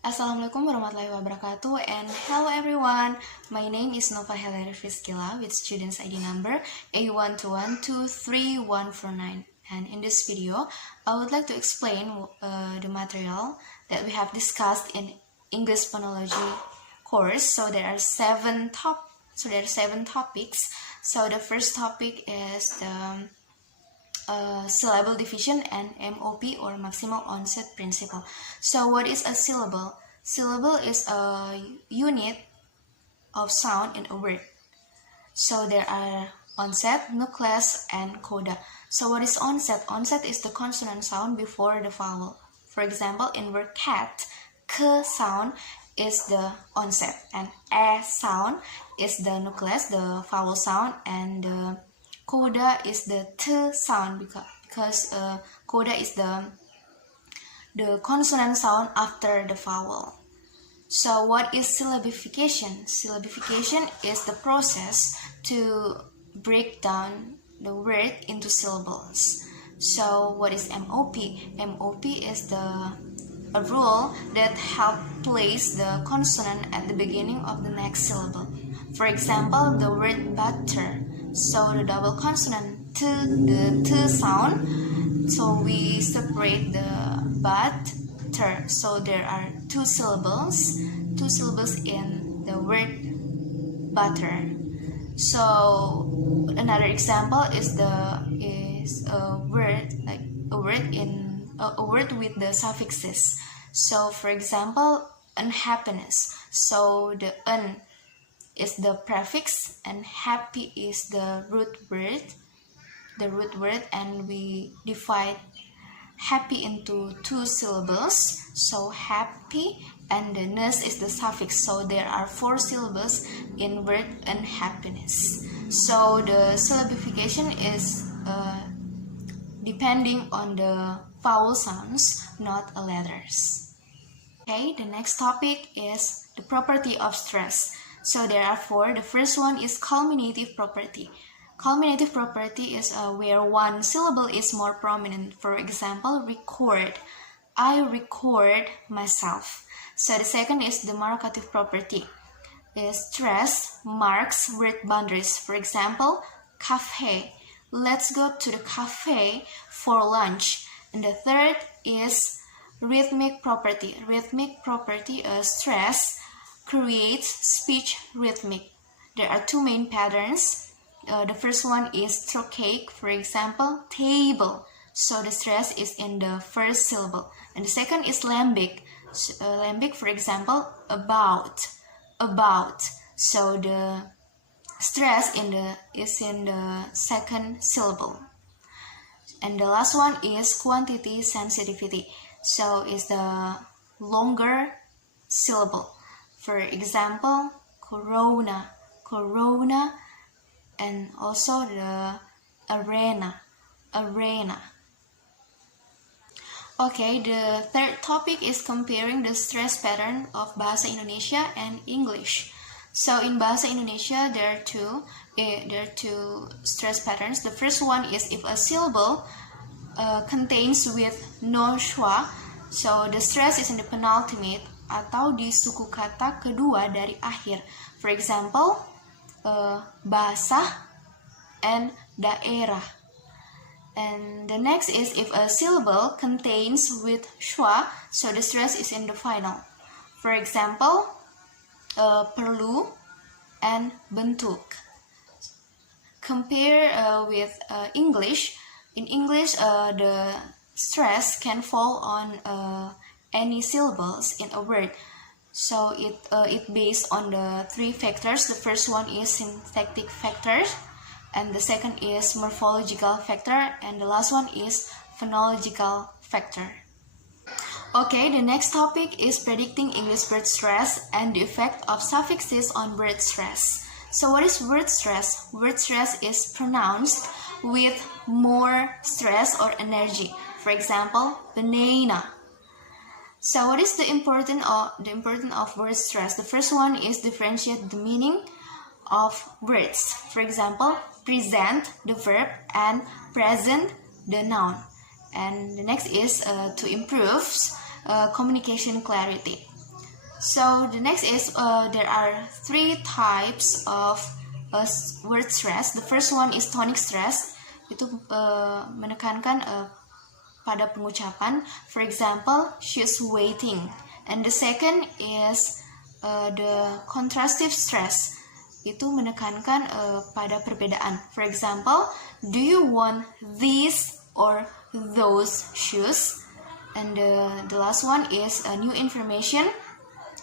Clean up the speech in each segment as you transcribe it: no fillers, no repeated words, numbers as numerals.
Assalamualaikum warahmatullahi wabarakatuh, and hello everyone. My name is Nova Heleri Friskila with students ID number A121234149. And in this video, I would like to explain the material that we have discussed in English Phonology course. So there are seven topics. So the first topic is the syllable division and MOP or Maximal Onset principle. So what is a syllable? Syllable is a unit of sound in a word. So there are onset, nucleus, and coda. So what is onset? Onset is the consonant sound before the vowel. For example, in word cat, k sound is the onset, and e sound is the nucleus, the vowel sound, and the coda is the t sound because coda is the consonant sound after the vowel. So what is syllabification? Syllabification is the process to break down the word into syllables. So what is MOP? MOP is a rule that helps place the consonant at the beginning of the next syllable. For example, the word butter. So the double consonant t, the t sound, so we separate the butter. So there are two syllables in the word butter. So another example is a word with the suffixes. So for example, unhappiness. So the un is the prefix and happy is the root word, and we divide happy into two syllables. So happy, and the ness is the suffix. So there are four syllables in word unhappiness. So the syllabification is depending on the vowel sounds, not letters. Okay, the next topic is the property of stress. So there are four. The first one is culminative property. Culminative property is where one syllable is more prominent. For example, record. I record myself. So the second is the markative property. Stress marks word boundaries. For example, cafe. Let's go to the cafe for lunch. And the third is rhythmic property. Rhythmic property, stress creates speech rhythmic. There are two main patterns. The first one is trochaic, for example, table. So the stress is in the first syllable. And the second is lembic. Lembic, for example, about. So the stress is in the second syllable. And the last one is quantity sensitivity. So it's the longer syllable. For example, corona, and also the arena. Okay, the third topic is comparing the stress pattern of Bahasa Indonesia and English. So in Bahasa Indonesia, there are two stress patterns. The first one is if a syllable contains with no schwa, so the stress is in the penultimate atau di suku kata kedua dari akhir. For example, bahasa and daerah. And the next is if a syllable contains with schwa, so the stress is in the final. For example, perlu and bentuk. Compare with English. In English, the stress can fall on any syllables in a word. So it based on the three factors. The first one is syntactic factor, and the second is morphological factor, and the last one is phonological factor. Okay, the next topic is predicting English word stress and the effect of suffixes on word stress. So what is word stress? Word stress is pronounced with more stress or energy. For example, banana. So what is the importance of word stress? The first one is differentiate the meaning of words. For example, present, the verb, and present, the noun. And the next is to improve communication clarity. So the next is there are three types of word stress. The first one is tonic stress. Itu menekankan pada pengucapan. For example, she's waiting. And the second is the contrastive stress. Itu menekankan pada perbedaan. For example, do you want these or those shoes? And the last one is new information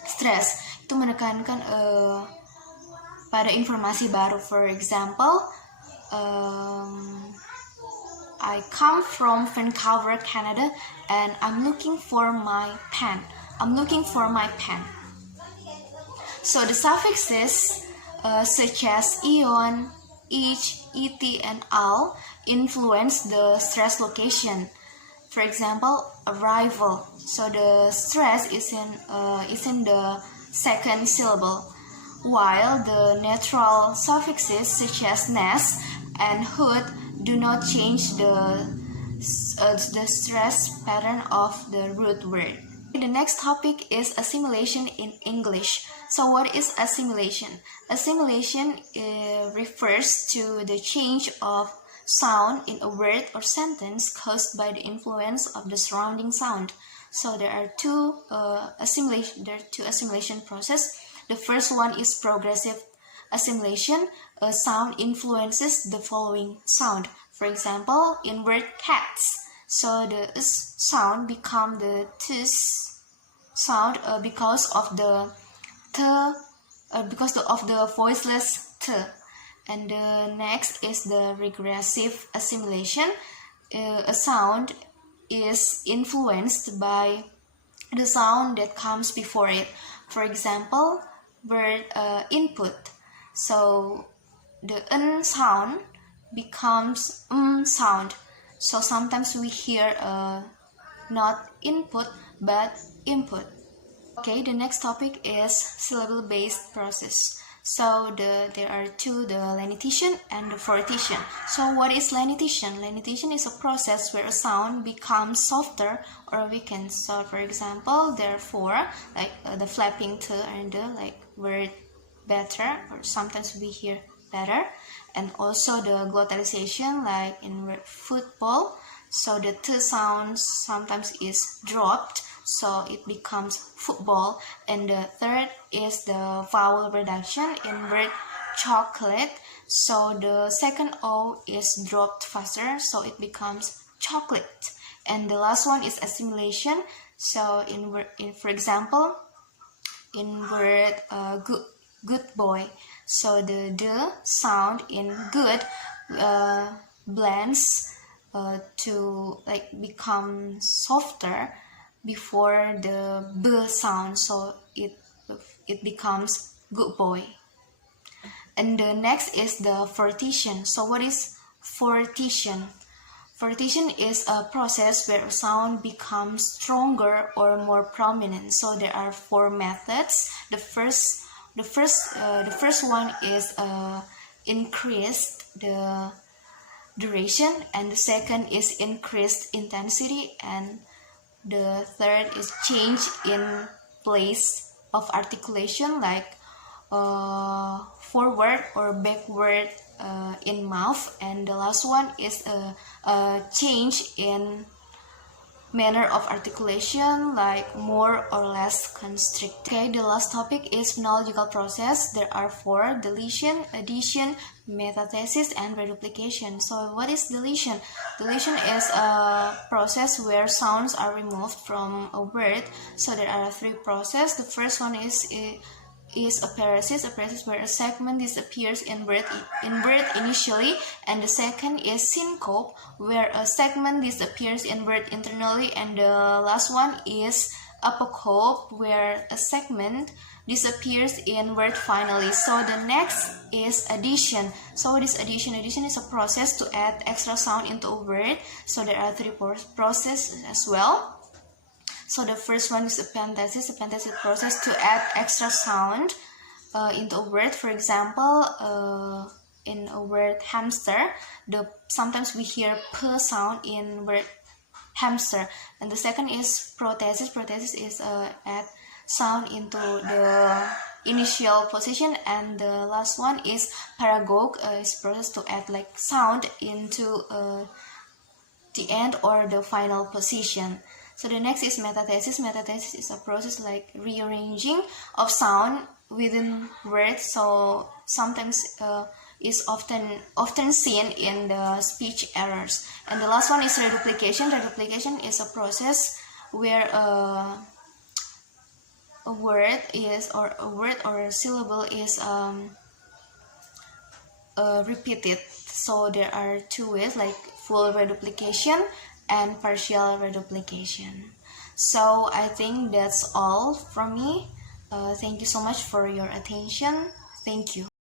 stress. Itu menekankan pada informasi baru. For example, I come from Vancouver, Canada, and I'm looking for my pen. So the suffixes such as ion, ich, et, and al influence the stress location. For example, arrival. So the stress is in the second syllable, while the natural suffixes such as ness and hood do not change the stress pattern of the root word. The next topic is assimilation in English. So what is assimilation? Assimilation refers to the change of sound in a word or sentence caused by the influence of the surrounding sound. So there are two assimilation process. The first one is progressive assimilation. A sound influences the following sound. For example, in word cats, so the s sound become the ts sound because of the voiceless t. And the next is the regressive assimilation. A sound is influenced by the sound that comes before it. For example, word input. So the n sound becomes sound. So sometimes we hear not input but input. Okay, the next topic is syllable-based process. So there are two, the lenition and the fortition. So what is lenition? Lenition is a process where a sound becomes softer or weakened. So for example, therefore, like the flapping t and the like word better, or sometimes we hear better. And also the glottalization, like in word football. So the t sound sometimes is dropped, so it becomes football. And the third is the vowel reduction in word chocolate. So the second O is dropped faster, so it becomes chocolate. And the last one is assimilation. So for example, in word good boy, so the sound in good blends to like become softer before the b sound, so it becomes good boy. And the next is the fortition. So what is fortition? Fortition is a process where a sound becomes stronger or more prominent. So there are four methods. The first one is increased the duration, and the second is increased intensity, and the third is change in place of articulation, like forward or backward in mouth. And the last one is a change in manner of articulation, like more or less constricted. Okay, the last topic is phonological process. There are four: deletion, addition, metathesis, and reduplication. So what is deletion? Deletion is a process where sounds are removed from a word. So there are three processes. The first one is aparesis. Aparesis where a segment disappears in word initially, and the second is syncope where a segment disappears in word internally, and the last one is apocope where a segment disappears in word finally. So the next is addition. So what is addition? Addition is a process to add extra sound into a word. So there are three processes as well. So the first one is appenthesis. Appenthesis process to add extra sound into a word. For example, in a word hamster, sometimes we hear p sound in word hamster. And the second is prothesis. Prothesis is add sound into the initial position, and the last one is paragogue, is process to add like sound into the end or the final position. So the next is metathesis. Metathesis is a process like rearranging of sound within words. So sometimes is often seen in the speech errors. And the last one is reduplication. Reduplication is a process where a word or a syllable is repeated. So there are two ways, like full reduplication and partial reduplication. So I think that's all from me. Thank you so much for your attention. Thank you.